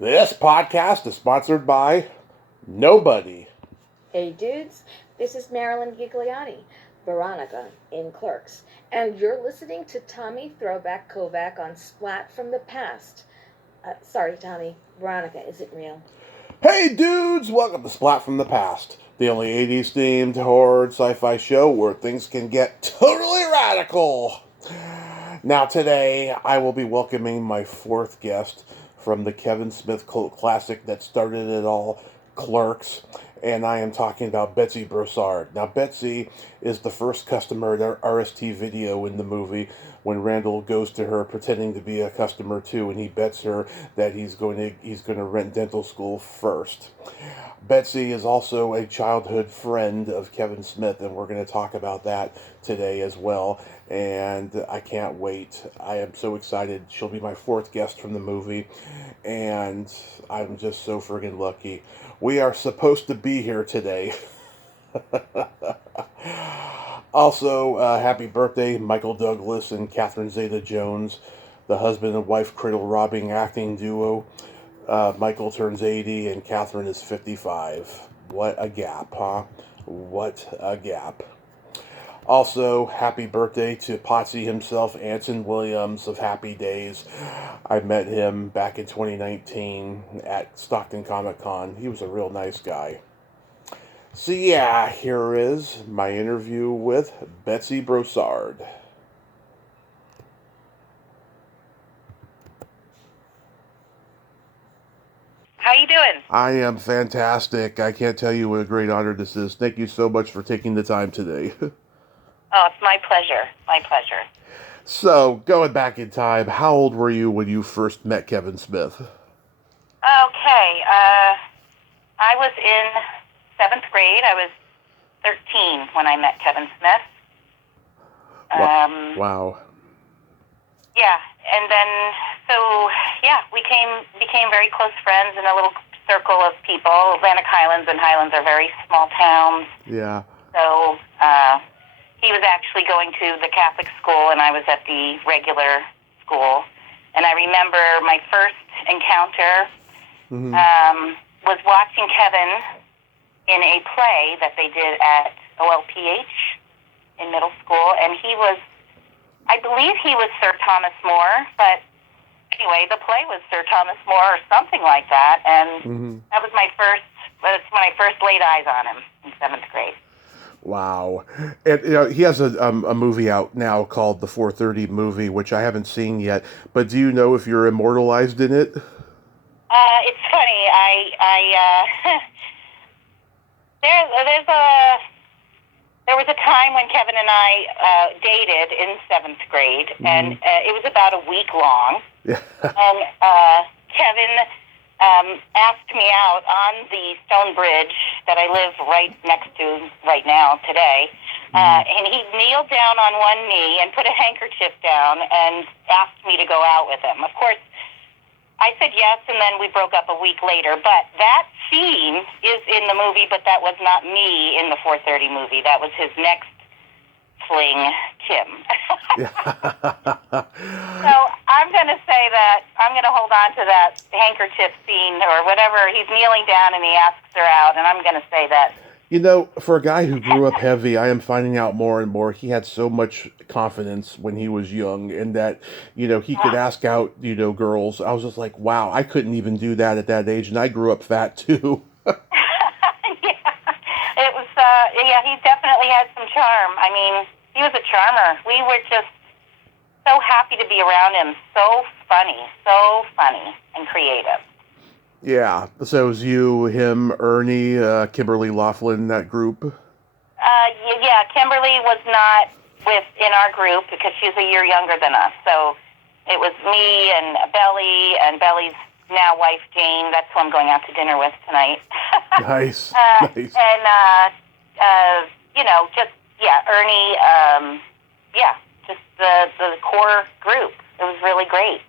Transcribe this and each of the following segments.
This podcast is sponsored by nobody. Hey dudes, this is Marilyn Gigliotti, Veronica in Clerks, and you're listening to Tommy Throwback Kovac on Splat from the Past. Sorry, Tommy, Veronica isn't real. Hey dudes, welcome to Splat from the Past, the only 80s themed horror sci-fi show where things can get totally radical. Now today, I will be welcoming my fourth guest from the Kevin Smith cult classic that started it all, Clerks, and I am talking about Betsy Broussard. Now, Betsy is the first customer at RST Video in the movie when Randall goes to her pretending to be a customer too, and he bets her that he's going to rent dental school first. Betsy is also a childhood friend of Kevin Smith, and we're going to talk about that today as well. And I can't wait. I am so excited. She'll be my fourth guest from the movie, and I'm just so friggin' lucky. We are supposed to be here today. Also, happy birthday, Michael Douglas and Catherine Zeta-Jones, the husband and wife cradle-robbing acting duo. Michael turns 80 and Catherine is 55. What a gap, huh? What a gap. Also, happy birthday to Potsy himself, Anson Williams of Happy Days. I met him back in 2019 at Stockton Comic Con. He was a real nice guy. So yeah, here is my interview with Betsy Broussard. How you doing? I am fantastic. I can't tell you what a great honor this is. Thank you so much for taking the time today. Oh, it's my pleasure. My pleasure. So, going back in time, how old were you when you first met Kevin Smith? Okay. I was in 7th grade. I was 13 when I met Kevin Smith. Wow. Yeah, and then we became very close friends in a little circle of people. Atlantic Highlands and Highlands are very small towns. Yeah. So he was actually going to the Catholic school, and I was at the regular school. And I remember my first encounter was watching Kevin in a play that they did at OLPH in middle school, and I believe he was Sir Thomas More, but anyway, the play was Sir Thomas More or something like that, and that's when I first laid eyes on him in 7th grade. Wow. And, he has a movie out now called The 4:30 Movie, which I haven't seen yet, but do you know if you're immortalized in it? It's funny. There was a time when Kevin and I dated in 7th grade, and it was about a week long. Yeah. And Kevin asked me out on the stone bridge that I live right next to right now today. And he kneeled down on one knee and put a handkerchief down and asked me to go out with him. Of course, I said yes, and then we broke up a week later. But that scene is in the movie, but that was not me in the 4:30 movie. That was his next fling, Kim. So I'm going to say that I'm going to hold on to that handkerchief scene or whatever. He's kneeling down and he asks her out, and I'm going to say that. You know, for a guy who grew up heavy, I am finding out more and more he had so much confidence when he was young, and that, he could ask out, girls. I was just like, wow, I couldn't even do that at that age, and I grew up fat too. It was, he definitely had some charm. I mean, he was a charmer. We were just so happy to be around him. So funny and creative. Yeah, so it was you, him, Ernie, Kimberly Laughlin, that group? Yeah, Kimberly was not in our group because she's a year younger than us. So it was me and Belly's now wife, Jane. That's who I'm going out to dinner with tonight. Nice. Nice. And, Ernie, just the core group. It was really great.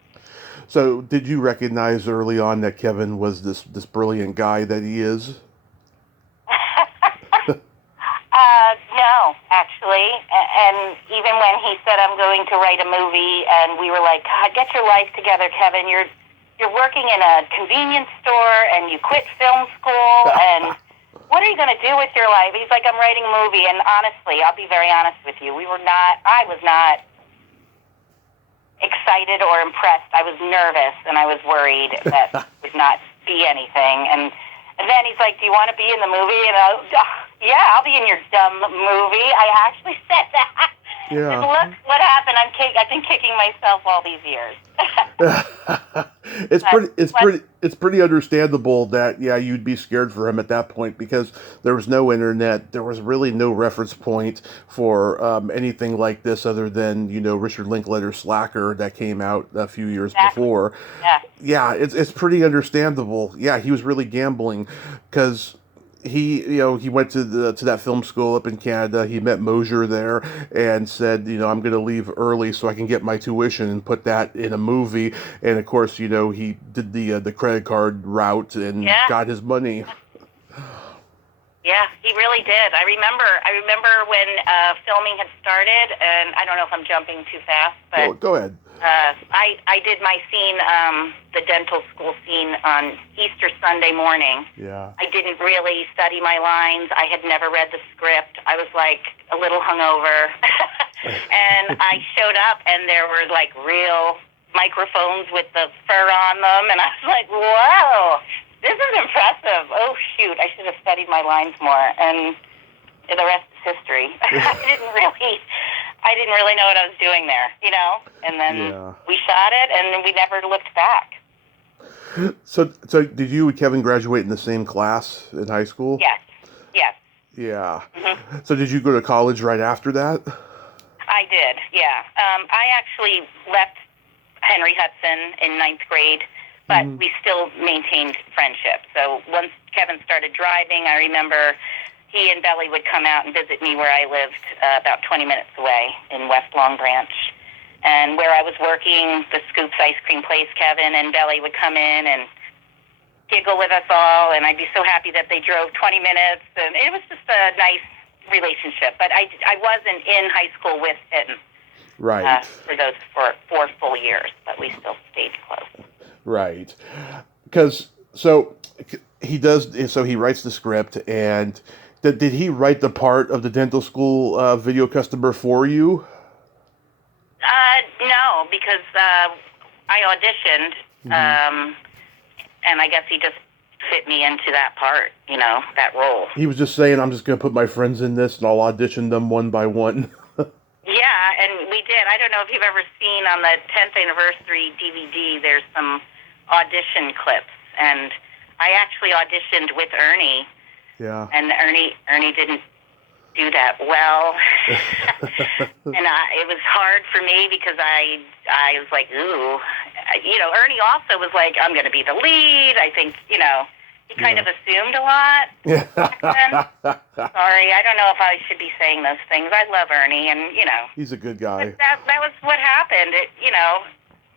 So, did you recognize early on that Kevin was this brilliant guy that he is? No, actually. And even when he said, I'm going to write a movie, and we were like, God, get your life together, Kevin. You're you're working in a convenience store and you quit film school and what are you going to do with your life? He's like, I'm writing a movie. And honestly, I'll be very honest with you. I was not excited or impressed. I was nervous and I was worried that it would not be anything. And then he's like, do you want to be in the movie? And I was, yeah, I'll be in your dumb movie. I actually said that. Yeah. And look what happened. I've been kicking myself all these years. It's pretty understandable that you'd be scared for him at that point because there was no internet, there was really no reference point for anything like this other than Richard Linklater's Slacker that came out a few years before. Yeah, it's pretty understandable. Yeah, he was really gambling because he went to that film school up in Canada. He met Mosier there and said, I'm going to leave early so I can get my tuition and put that in a movie. And of course, he did the credit card route and got his money. Yeah, he really did. I remember when filming had started, and I don't know if I'm jumping too fast, but go ahead. I did my scene, the dental school scene on Easter Sunday morning. Yeah. I didn't really study my lines. I had never read the script. I was like a little hungover. And I showed up and there were like real microphones with the fur on them. And I was like, whoa, this is impressive. Oh, shoot, I should have studied my lines more. And the rest is history. I didn't really know what I was doing there, And then we shot it, and then we never looked back. So did you and Kevin graduate in the same class in high school? Yes. Yeah. Mm-hmm. So did you go to college right after that? I did, yeah. I actually left Henry Hudson in 9th grade, but we still maintained friendship. So once Kevin started driving, I remember he and Belly would come out and visit me where I lived about 20 minutes away in West Long Branch. And where I was working, the Scoops ice cream place, Kevin and Belly would come in and giggle with us all, and I'd be so happy that they drove 20 minutes. And it was just a nice relationship. But I wasn't in high school with him for those 4 full years, but we still stayed close. Right. Because, so he writes the script, and did he write the part of the dental school video customer for you? No, because I auditioned, and I guess he just fit me into that part, that role. He was just saying, I'm just going to put my friends in this, and I'll audition them one by one. Yeah, and we did. I don't know if you've ever seen on the 10th anniversary DVD, there's some audition clips, and I actually auditioned with Ernie. Yeah. And Ernie didn't do that well. And it was hard for me because I was like, ooh. Ernie also was like, I'm going to be the lead. I think, he kind of assumed a lot back then. Sorry, I don't know if I should be saying those things. I love Ernie, and, He's a good guy. But that was what happened.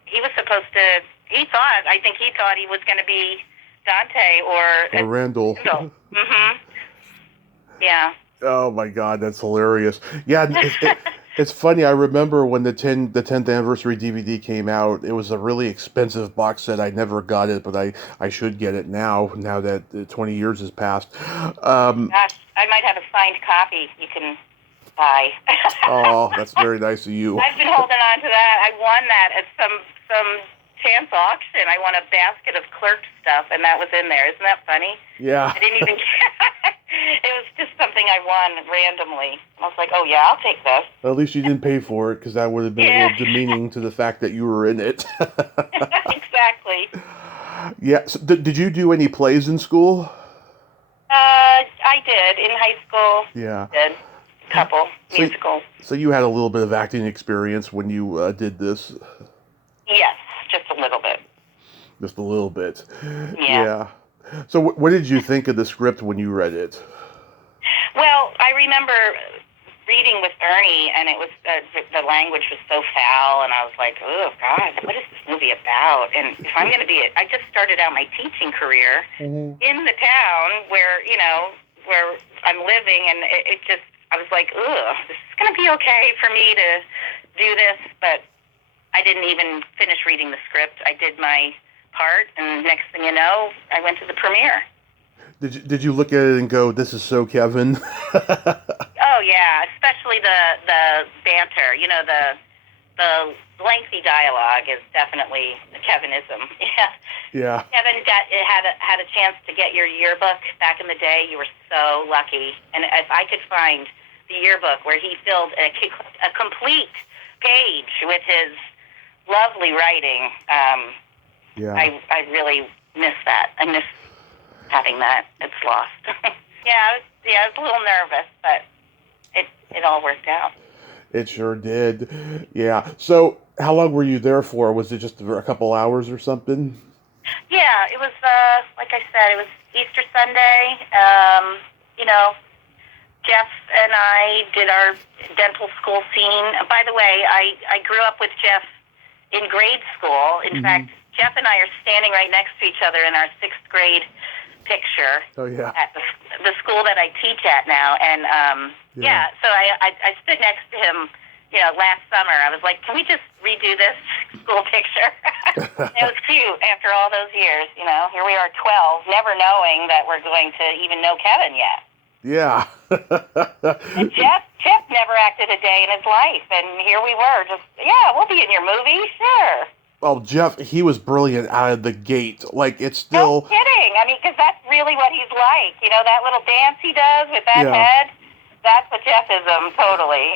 He was supposed to, I think he thought he was going to be Dante or Randall. Mm-hmm. Yeah. Oh my God, that's hilarious. Yeah, it's funny. I remember when the 10th anniversary DVD came out. It was a really expensive box set. I never got it, but I should get it now that 20 years has passed. Gosh, I might have a signed copy you can buy. Oh, that's very nice of you. I've been holding on to that. I won that at some chance auction. I won a basket of Clerks stuff, and that was in there. Isn't that funny? Yeah. I didn't even it was just something I won randomly. I was like, oh, yeah, I'll take this. At least you didn't pay for it, because that would have been a little demeaning to the fact that you were in it. Exactly. Yeah. So did you do any plays in school? I did. In high school. Yeah. I did. A couple musicals. So you had a little bit of acting experience when you did this? Yes, just a little bit. Just a little bit. Yeah. So what did you think of the script when you read it? Well, I remember reading with Ernie, and it was the language was so foul, and I was like, oh, God, what is this movie about? And if I'm going to be I just started out my teaching career in the town where I'm living, and it just, I was like, ugh, this is going to be okay for me to do this, but I didn't even finish reading the script. I did my part, and next thing you know, I went to the premiere. Did you look at it and go, "This is so Kevin"? Oh yeah, especially the banter. You know, the lengthy dialogue is definitely the Kevinism. Yeah. Yeah. Kevin had a chance to get your yearbook back in the day. You were so lucky. And if I could find the yearbook where he filled a complete page with his lovely writing, Yeah. I really miss that. I miss having that. It's lost. I was a little nervous, but it all worked out. It sure did. Yeah. So, how long were you there for? Was it just a couple hours or something? Yeah, it was, like I said, it was Easter Sunday. Jeff and I did our dental school scene. By the way, I grew up with Jeff in grade school. In fact, Jeff and I are standing right next to each other in our 6th grade picture. Oh, yeah. At the school that I teach at now. And, so I stood next to him, last summer. I was like, can we just redo this school picture? It was cute after all those years, Here we are 12, never knowing that we're going to even know Kevin yet. Yeah. And Jeff never acted a day in his life, and here we were, just, we'll be in your movie, sure. Well, Jeff, he was brilliant out of the gate. Like, it's still... No kidding. I mean, because that's really what he's like. That little dance he does with that head, that's a Jeffism, totally.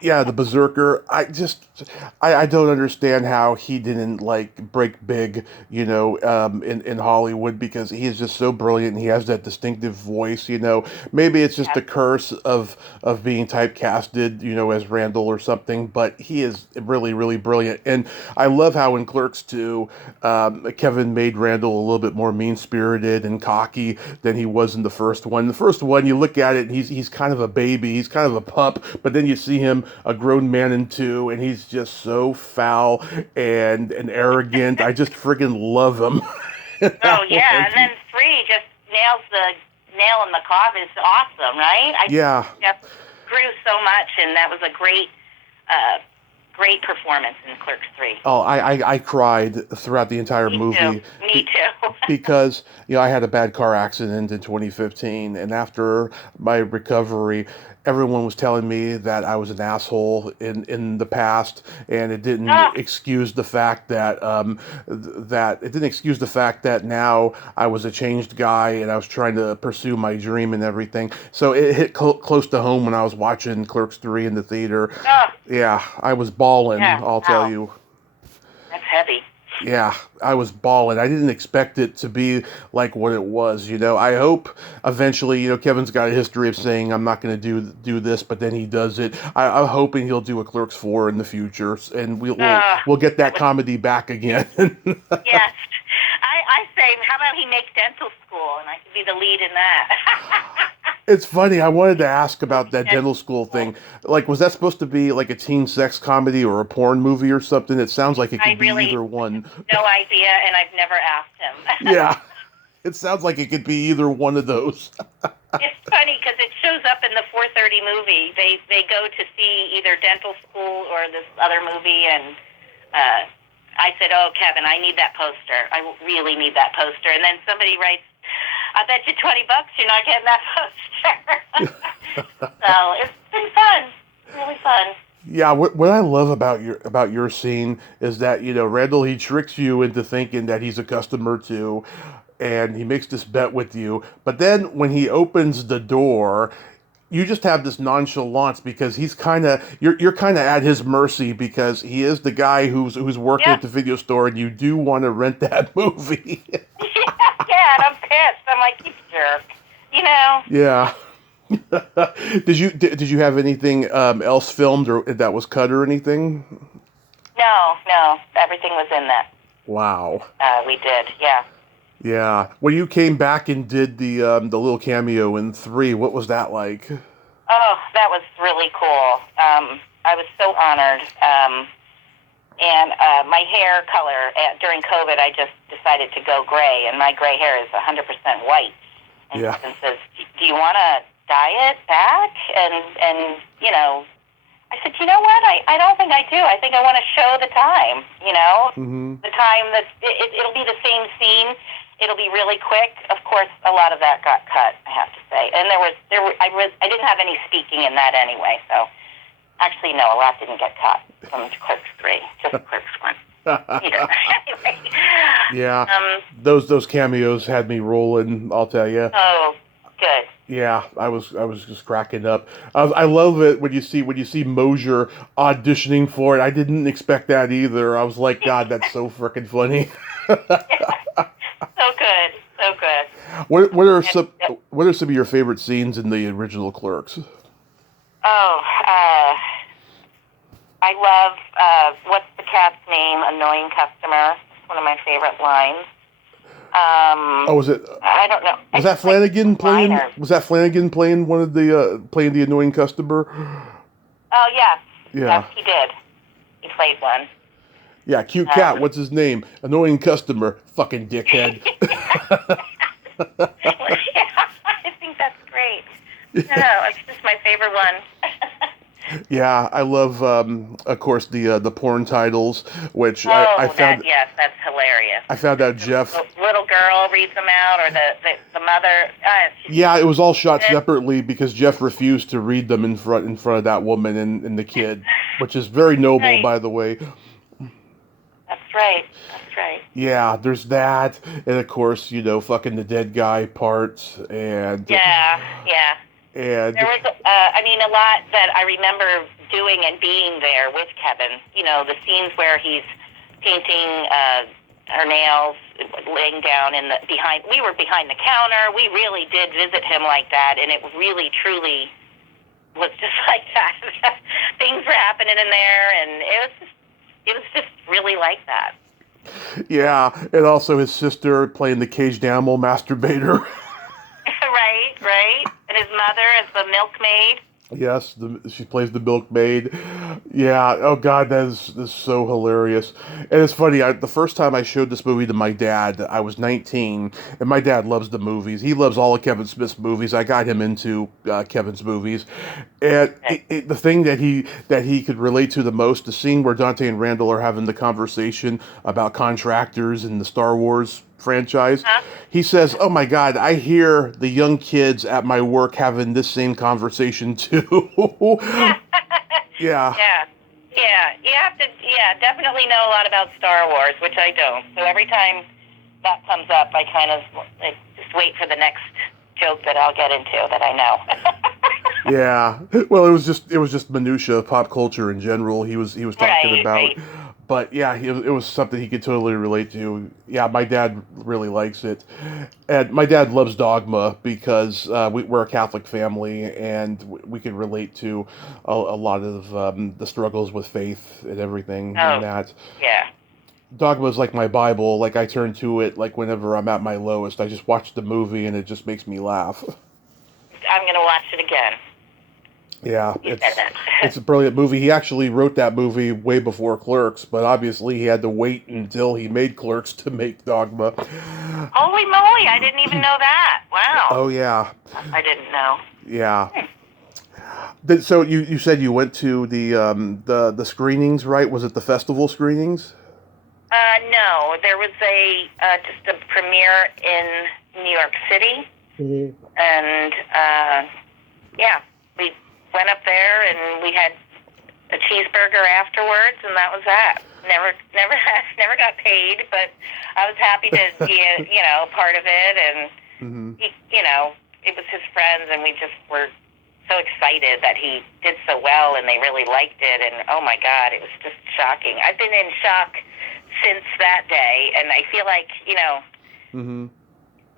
Yeah, the berserker. I don't understand how he didn't break big, in Hollywood, because he is just so brilliant. He has that distinctive voice, Maybe it's just the curse of being typecasted, as Randall or something, but he is really, really brilliant. And I love how in Clerks 2, Kevin made Randall a little bit more mean-spirited and cocky than he was in the first one. The first one, you look at it, and he's kind of a baby, he's kind of a pup, but then you see him a grown man in 2, and he's just so foul and arrogant. I just friggin' love him. Oh yeah, and then 3 just nails the nail in the coffin. It's awesome, right? Yeah. Jeff grew so much, and that was a great performance in Clerks 3. Oh, I cried throughout the entire movie. Me too. Because, I had a bad car accident in 2015, and after my recovery, everyone was telling me that I was an asshole in the past, and it didn't excuse the fact that now I was a changed guy and I was trying to pursue my dream and everything. So it hit close to home when I was watching Clerks 3 in the theater. Yeah, I was bawling, I'll tell you. That's heavy. Yeah, I was bawling. I didn't expect it to be like what it was, I hope eventually, Kevin's got a history of saying, I'm not going to do this, but then he does it. I'm hoping he'll do a Clerks 4 in the future, and we'll get that comedy back again. Yes. I say, how about he makes dental school, and I could be the lead in that. It's funny. I wanted to ask about that dental school thing. Like, was that supposed to be like a teen sex comedy or a porn movie or something? It sounds like it could be either one. No idea, and I've never asked him. Yeah. It sounds like it could be either one of those. It's funny because it shows up in the 4:30 movie. They go to see either dental school or this other movie, and I said, "Oh, Kevin, I need that poster. I really need that poster." And then somebody writes, "I bet you $20 you're not getting that poster." So it's been fun, really fun. Yeah, what I love about your scene is that, Randall, he tricks you into thinking that he's a customer too, and he makes this bet with you. But then when he opens the door, you just have this nonchalance because he's you're kind of at his mercy because he is the guy who's working at the video store, and you do want to rent that movie. Yeah, and I'm pissed. I'm like, you jerk, Yeah. Did you have anything else filmed or that was cut or anything? No, everything was in that. Wow. We did, yeah. Yeah. When you came back and did the little cameo in 3, what was that like? Oh, that was really cool. I was so honored. And my hair color, during COVID, I just decided to go gray, and my gray hair is 100% white. And Kevin says, do you want to dye it back? And I said, you know what? I don't think I do. I think I want to show the time, the time that it'll be the same scene. It'll be really quick. Of course, a lot of that got cut, I have to say. And I didn't have any speaking in that anyway. So actually, no, a lot didn't get cut from Clerks 3, just Clerks 1. Anyway. Yeah. Those cameos had me rolling, I'll tell you. Oh, good. Yeah, I was just cracking up. I love it when you see Mosier auditioning for it. I didn't expect that either. I was like, God, that's so freaking funny. So good, so good. What are some of your favorite scenes in the original Clerks? Oh, I love what's the cat's name? Annoying customer. It's one of my favorite lines. Was it? I don't know. Was that Flanagan playing? Was that Flanagan playing one of the playing the annoying customer? Oh yes. Yeah. Yes, he did. He played one. Yeah, cute cat. What's his name? Annoying customer. Fucking dickhead. Yeah, I think that's great. No, it's just my favorite one. Yeah, I love, of course, the porn titles, which I found. Yes, that's hilarious. I found out Jeff. The little girl reads them out, or the mother. Yeah, it was all shot separately because Jeff refused to read them in front of that woman and the kid, which is very noble, right. By the way. That's right. That's right. Yeah, there's that, and of course, fucking the dead guy parts, and yeah. And there was, a lot that I remember doing and being there with Kevin. The scenes where he's painting her nails, laying down behind. We were behind the counter. We really did visit him like that, and it really, truly was just like that. Things were happening in there, and it was just really like that. Yeah, and also his sister playing the caged animal masturbator. Right. And his mother as the milkmaid. Yes, she plays the milkmaid. Yeah, oh God, that is so hilarious. And it's funny, the first time I showed this movie to my dad, I was 19, and my dad loves the movies. He loves all of Kevin Smith's movies. I got him into Kevin's movies. And the thing that he could relate to the most, the scene where Dante and Randall are having the conversation about contractors in the Star Wars franchise. He says, "Oh my God, I hear the young kids at my work having this same conversation too." Yeah. You have to, definitely know a lot about Star Wars, which I don't. So every time that comes up, I kind of just wait for the next joke that I'll get into that I know. Yeah. Well, it was just minutia of pop culture in general. He was talking about. Right. But yeah, it was something he could totally relate to. Yeah, my dad really likes it. And my dad loves Dogma because we're a Catholic family and we can relate to a lot of the struggles with faith and everything in that. Yeah. Dogma is like my Bible. Like, I turn to it like whenever I'm at my lowest. I just watch the movie and it just makes me laugh. I'm going to watch it again. Yeah, it's a brilliant movie. He actually wrote that movie way before Clerks, but obviously he had to wait until he made Clerks to make Dogma. Holy moly, I didn't even know that. Wow. Oh, yeah. I didn't know. Yeah. So you said you went to the screenings, right? Was it the festival screenings? No, there was just a premiere in New York City, and we went up there and we had a cheeseburger afterwards, and that was that. Never got paid, but I was happy to be part of it, and it was his friends, and we just were so excited that he did so well, and they really liked it, and oh my God, it was just shocking. I've been in shock since that day, and I feel like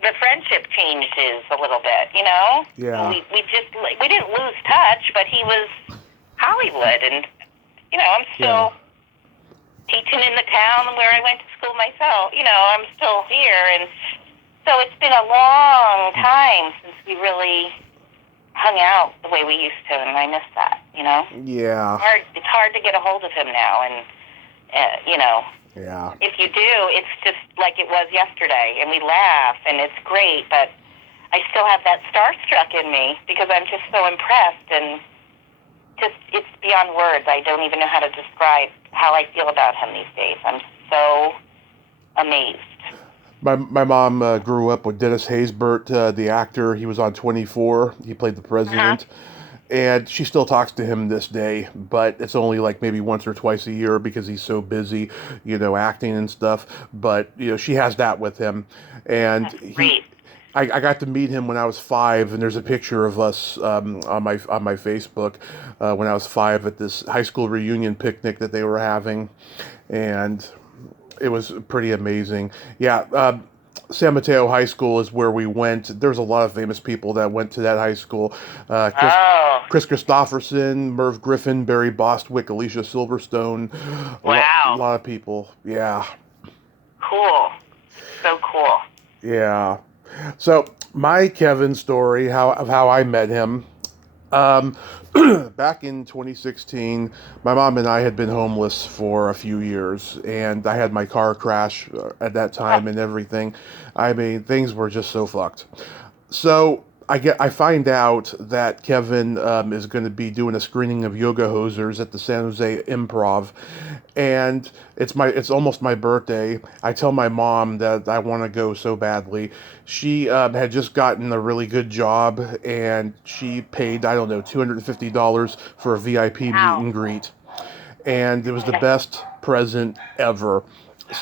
the friendship changes a little bit, Yeah. We didn't lose touch, but he was Hollywood, and I'm still teaching in the town where I went to school myself. I'm still here, and so it's been a long time since we really hung out the way we used to, and I miss that. Yeah. It's hard to get a hold of him now, and Yeah. If you do, it's just like it was yesterday, and we laugh, and it's great, but I still have that starstruck in me because I'm just so impressed, and it's beyond words. I don't even know how to describe how I feel about him these days. I'm so amazed. My mom grew up with Dennis Haysbert, the actor. He was on 24. He played the president. And she still talks to him this day, but it's only like maybe once or twice a year because he's so busy, acting and stuff. But, she has that with him. And I got to meet him when I was 5, and there's a picture of us on my Facebook when I was 5 at this high school reunion picnic that they were having. And it was pretty amazing. Yeah, San Mateo High School is where we went. There's a lot of famous people that went to that high school. Chris Christopherson, Merv Griffin, Barry Bostwick, Alicia Silverstone. Wow. A lot of people. Yeah. Cool. So cool. Yeah. So my Kevin story, of how I met him. Back in 2016, my mom and I had been homeless for a few years, and I had my car crash at that time and everything. I mean, things were just so fucked. So I find out that Kevin is going to be doing a screening of Yoga Hosers at the San Jose Improv, and it's almost my birthday. I tell my mom that I want to go so badly. She had just gotten a really good job, and she paid, I don't know, $250 for a VIP meet and greet, and it was the best present ever.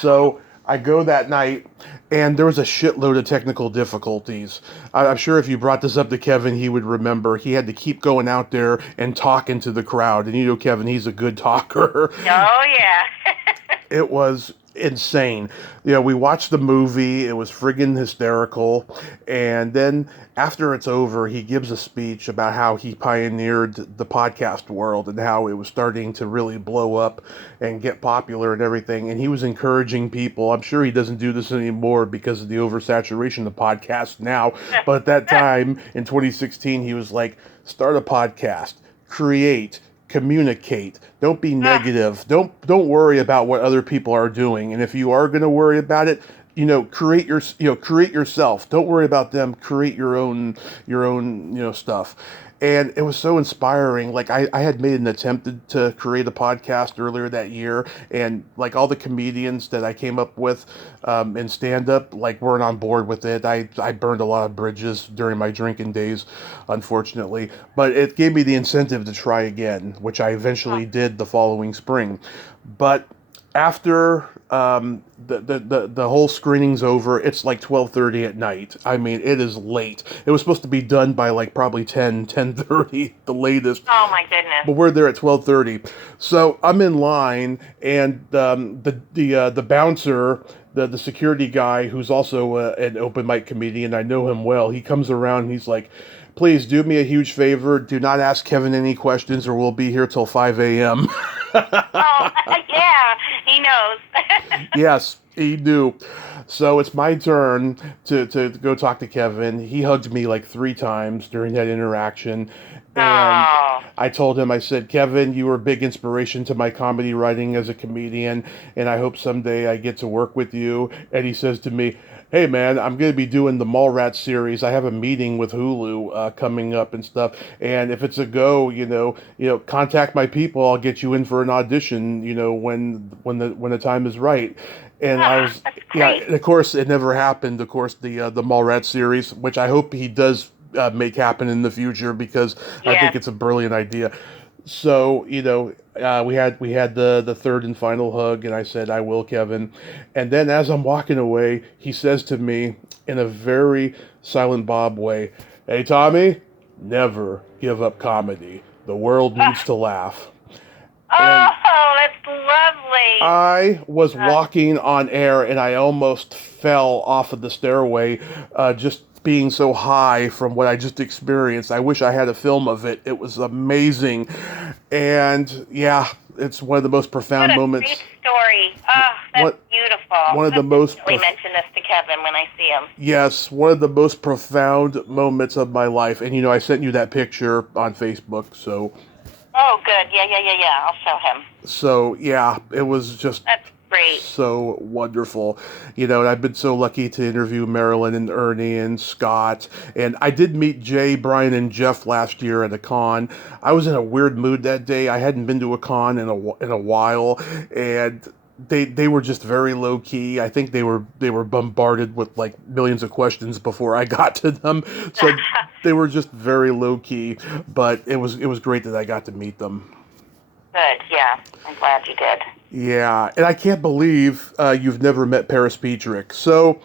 So I go that night, and there was a shitload of technical difficulties. I'm sure if you brought this up to Kevin, he would remember. He had to keep going out there and talking to the crowd. And Kevin, he's a good talker. Oh, yeah. It was insane. We watched the movie. It was friggin' hysterical. And then after it's over, he gives a speech about how he pioneered the podcast world and how it was starting to really blow up and get popular and everything. And he was encouraging people. I'm sure he doesn't do this anymore because of the oversaturation of podcasts now. But at that time, in 2016, he was like, start a podcast, create, communicate. Don't be negative. Don't worry about what other people are doing. And if you are going to worry about it, create yourself. Don't worry about them. Create your own stuff. And it was so inspiring. Like I had made an attempt to create a podcast earlier that year, and like all the comedians that I came up with in stand-up like weren't on board with it. I burned a lot of bridges during my drinking days, unfortunately. But it gave me the incentive to try again, which I eventually did the following spring. But after the whole screening's over, it's like 12:30 at night. I mean, it is late. It was supposed to be done by like probably 10:30, the latest. Oh my goodness! But we're there at 12:30, so I'm in line, and the bouncer, the security guy, who's also an open mic comedian, I know him well. He comes around and he's like, please do me a huge favor. Do not ask Kevin any questions or we'll be here till 5 a.m. Oh, yeah, he knows. Yes, he knew. So it's my turn to go talk to Kevin. He hugged me like 3 times during that interaction. And I told him, I said, Kevin, you were a big inspiration to my comedy writing as a comedian, and I hope someday I get to work with you. And he says to me, hey man, I'm going to be doing the Mallrats series. I have a meeting with Hulu coming up and stuff. And if it's a go, contact my people. I'll get you in for an audition, when the time is right. And I was, of course, it never happened. Of course, the Mallrats series, which I hope he does make happen in the future because I think it's a brilliant idea. So, we had the third and final hug, and I said, I will, Kevin. And then as I'm walking away, he says to me in a very Silent Bob way, hey, Tommy, never give up comedy. The world needs to laugh. Oh, that's lovely. I was walking on air, and I almost fell off of the stairway, just being so high from what I just experienced. I wish I had a film of it. It was amazing. And yeah, it's one of the most profound moments. What a great story. Oh, that's beautiful. One of the most... We mention this to Kevin when I see him. Yes, one of the most profound moments of my life. And I sent you that picture on Facebook, so... Oh, good. Yeah. I'll show him. So, yeah, it was just... That's great. So wonderful. And I've been so lucky to interview Marilyn and Ernie and Scott. And I did meet Jay, Brian, and Jeff last year at a con. I was in a weird mood that day. I hadn't been to a con in a while, and they were just very low key. I think they were bombarded with like millions of questions before I got to them. So they were just very low key, but it was great that I got to meet them. Good, yeah. I'm glad you did. Yeah, and I can't believe you've never met Paris Petrick. So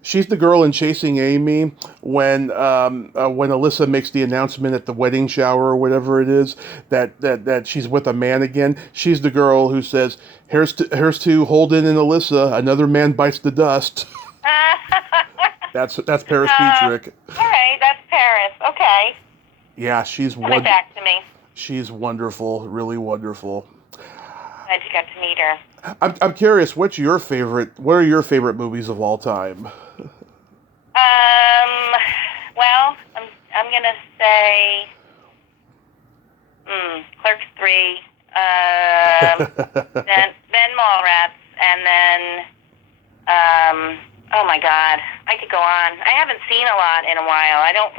she's the girl in Chasing Amy when Alyssa makes the announcement at the wedding shower or whatever it is that she's with a man again. She's the girl who says, "Here's to Holden and Alyssa. Another man bites the dust." That's Paris Petrick. All right, that's Paris. Okay. Yeah, she's coming back to me. She's wonderful, really wonderful. Glad you got to meet her. I'm curious, what are your favorite movies of all time? Well, I'm gonna say Clerks 3, then Mallrats, and then oh my God, I could go on. I haven't seen a lot in a while. I don't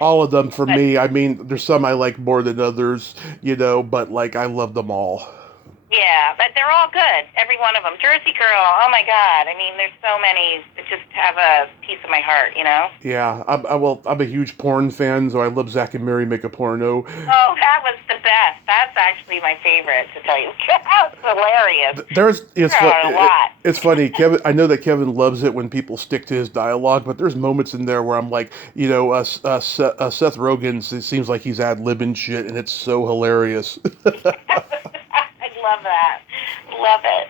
All of them for me. I mean, there's some I like more than others, but like I love them all. Yeah, but they're all good. Every one of them. Jersey Girl. Oh my God. I mean, there's so many that just have a piece of my heart. Yeah, I'm a huge porn fan, so I love Zack and Mary Make a Porno. Oh, that was the best. That's actually my favorite, to tell you. That was hilarious. It's funny, Kevin. I know that Kevin loves it when people stick to his dialogue, but there's moments in there where I'm like, Seth Rogen, it seems like he's ad-libbing shit, and it's so hilarious. Love that. Love it.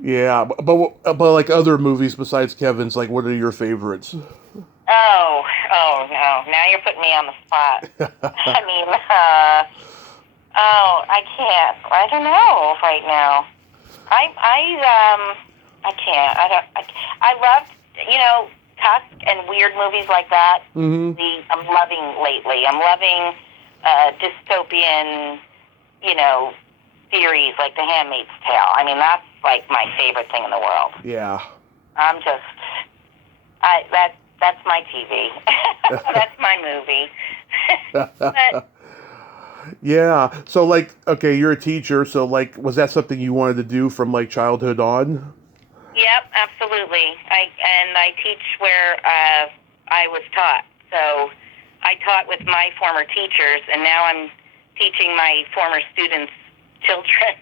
Yeah, but like other movies besides Kevin's, like what are your favorites? Oh no! Now you're putting me on the spot. I mean, I can't. I don't know right now. I can't. I loved Tusk and weird movies like that. Mm-hmm. I'm loving lately. I'm loving dystopian, series like The Handmaid's Tale. I mean, that's like my favorite thing in the world. Yeah. That's my TV. That's my movie. But, yeah. So like, okay, you're a teacher, so like, was that something you wanted to do from like childhood on? Yep, absolutely. I teach where I was taught. So I taught with my former teachers, and now I'm teaching my former students' children.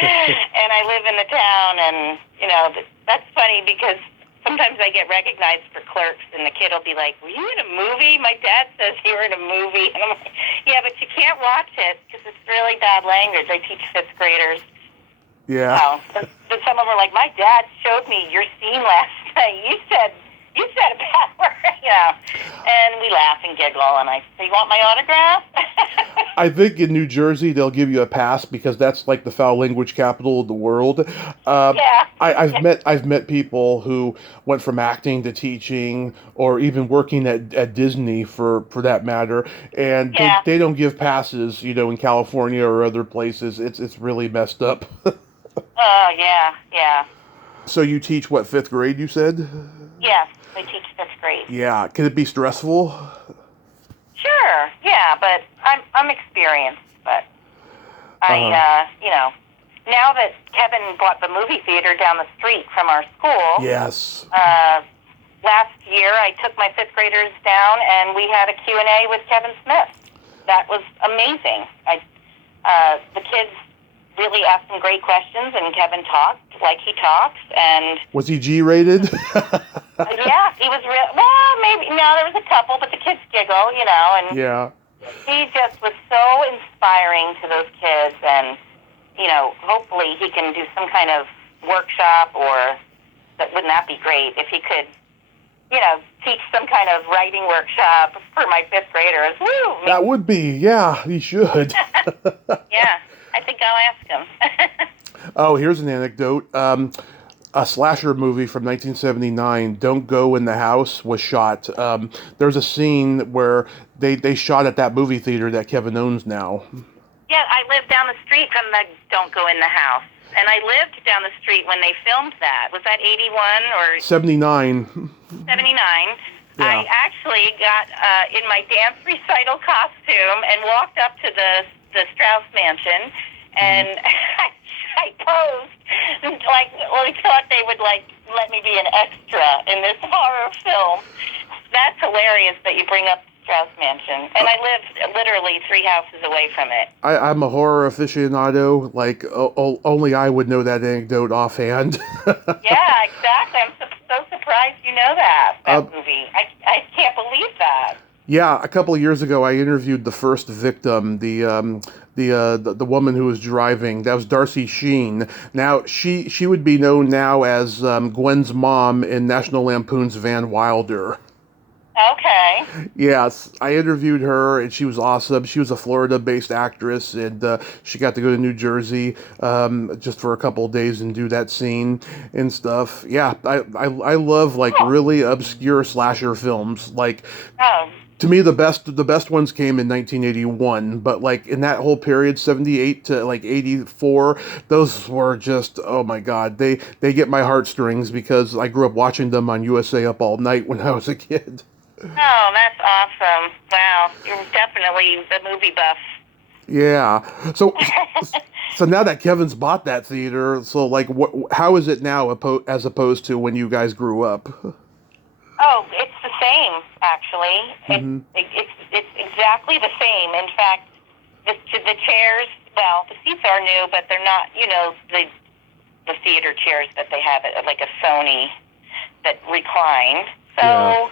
And I live in the town, and that's funny because sometimes I get recognized for Clerks, and the kid will be like, "Were you in a movie? My dad says you were in a movie." And I'm like, "Yeah, but you can't watch it because it's really bad language." I teach fifth graders. Yeah. But some of them are like, "My dad showed me your scene last night. You said a bad word." And we laugh and giggle, and I say, "You want my autograph?" I think in New Jersey they'll give you a pass because that's like the foul language capital of the world. Yeah. I've met people who went from acting to teaching or even working at Disney for that matter, and they don't give passes, in California or other places. It's really messed up. Oh, yeah. So you teach what, fifth grade? You said? Yes, I teach fifth grade. Yeah. Can it be stressful? Sure, yeah, but I'm experienced, but now that Kevin bought the movie theater down the street from our school. Yes. Last year I took my fifth graders down and we had a Q&A with Kevin Smith. That was amazing. The kids really asked some great questions, and Kevin talked like he talks. And was he G-rated? Yeah, he was real. Well, maybe no. There was a couple, but the kids giggle, and yeah. He just was so inspiring to those kids, and hopefully he can do some kind of workshop, or wouldn't that be great if he could, teach some kind of writing workshop for my fifth graders. Woo! That would be, yeah, he should. Yeah, I think I'll ask him. Oh, here's an anecdote. A slasher movie from 1979, Don't Go in the House, was shot. There's a scene where they shot at that movie theater that Kevin owns now. Yeah, I live down the street from the Don't Go in the House. And I lived down the street when they filmed that. Was that 81 or 79. 79? Yeah. I actually got in my dance recital costume and walked up to the Strauss mansion, and I posed like, well, we thought they would like let me be an extra in this horror film. That's hilarious that you bring up Strauss Mansion. And I lived literally 3 houses away from it. I'm a horror aficionado. Like, only I would know that anecdote offhand. Yeah, exactly. I'm so surprised you know that movie. I can't believe that. Yeah, a couple of years ago, I interviewed the first victim, the woman who was driving. That was Darcy Sheen. Now, she would be known now as Gwen's mom in National Lampoon's Van Wilder. Okay. Yes, I interviewed her, and she was awesome. She was a Florida-based actress, and she got to go to New Jersey just for a couple of days and do that scene and stuff. Yeah, I love like really obscure slasher films. Like, to me, the best ones came in 1981, but like in that whole period, 78 to like 84, those were just, oh my God, they get my heartstrings because I grew up watching them on USA Up All Night when I was a kid. Oh, that's awesome. Wow, you're definitely the movie buff. Yeah. So now that Kevin's bought that theater, so like, how is it now as opposed to when you guys grew up? Oh, it's the same, actually. It's exactly the same. In fact, the chairs, well, the seats are new, but they're not, the theater chairs that they have at like a Sony that reclined. So,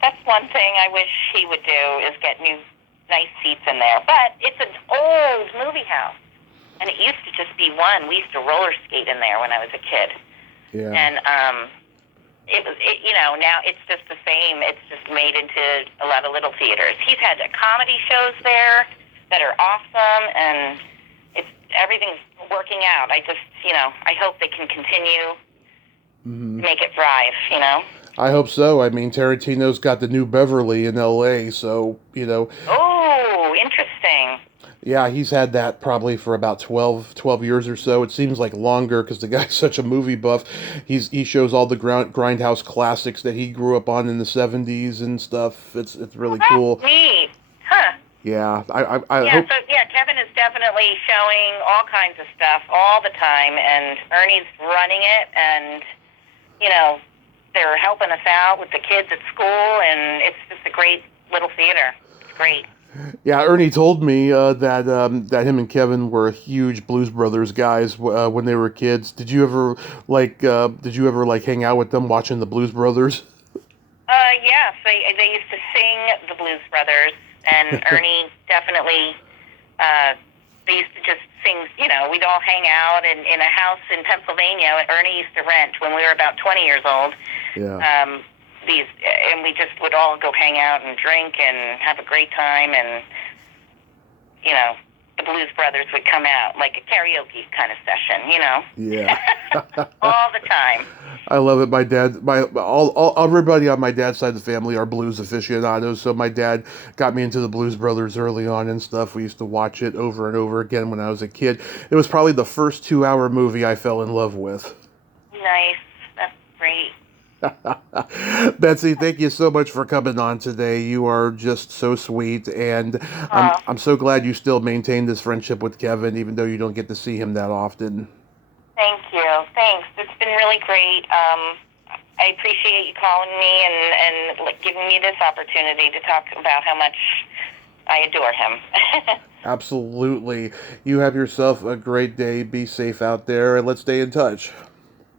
that's one thing I wish he would do is get new, nice seats in there. But it's an old movie house, and it used to just be one. We used to roller skate in there when I was a kid. Yeah. And now it's just the same. It's just made into a lot of little theaters. He's had comedy shows there that are awesome, and everything's working out. I just, I hope they can continue to make it thrive, I hope so. I mean, Tarantino's got the New Beverly in L.A., so, Oh, interesting. Yeah, he's had that probably for about 12 years or so. It seems like longer because the guy's such a movie buff. He shows all the Grindhouse classics that he grew up on in the 70s and stuff. It's really cool. Neat. Huh. Yeah, I hope... Kevin is definitely showing all kinds of stuff all the time, and Ernie's running it, and, they're helping us out with the kids at school, and it's just a great little theater. It's great. Yeah, Ernie told me that him and Kevin were huge Blues Brothers guys when they were kids. Did you ever hang out with them watching the Blues Brothers? Yes, they used to sing the Blues Brothers, and Ernie definitely. They used to just sing. We'd all hang out in a house in Pennsylvania. Ernie used to rent when we were about 20 years old. Yeah. And we just would all go hang out and drink and have a great time, and the Blues Brothers would come out like a karaoke kind of session, Yeah. all the time. I love it. My dad, everybody on my dad's side of the family are blues aficionados. So my dad got me into the Blues Brothers early on and stuff. We used to watch it over and over again when I was a kid. It was probably the first 2-hour movie I fell in love with. Nice. That's great. Betsy, thank you so much for coming on today. You are just so sweet, and I'm so glad you still maintain this friendship with Kevin, even though you don't get to see him that often. Thank you. Thanks. It's been really great. I appreciate you calling me and giving me this opportunity to talk about how much I adore him. Absolutely. You have yourself a great day. Be safe out there, and let's stay in touch.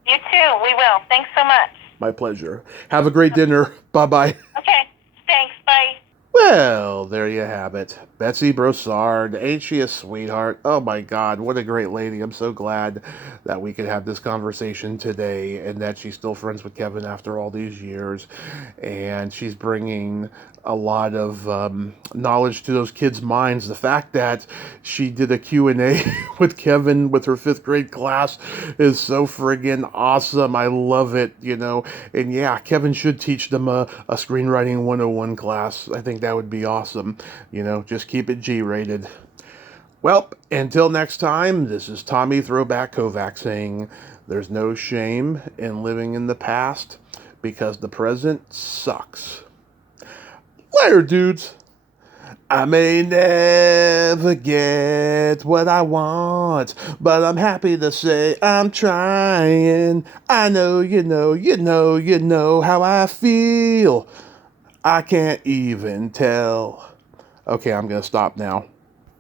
You too. We will. Thanks so much. My pleasure. Have a great dinner. Bye-bye. Okay. Thanks. Bye. Well, there you have it. Betsy Broussard. Ain't she a sweetheart? Oh my God, what a great lady. I'm so glad that we could have this conversation today and that she's still friends with Kevin after all these years. And she's bringing a lot of knowledge to those kids' minds. The fact that she did a Q&A with Kevin with her 5th grade class is so friggin' awesome. I love it, And yeah, Kevin should teach them a screenwriting 101 class. I think that would be awesome. Just keep it G-rated. Well, until next time, this is Tommy Throwback Kovac saying there's no shame in living in the past because the present sucks. Later, dudes. I may never get what I want, but I'm happy to say I'm trying. I know you know how I feel. I can't even tell. Okay, I'm going to stop now.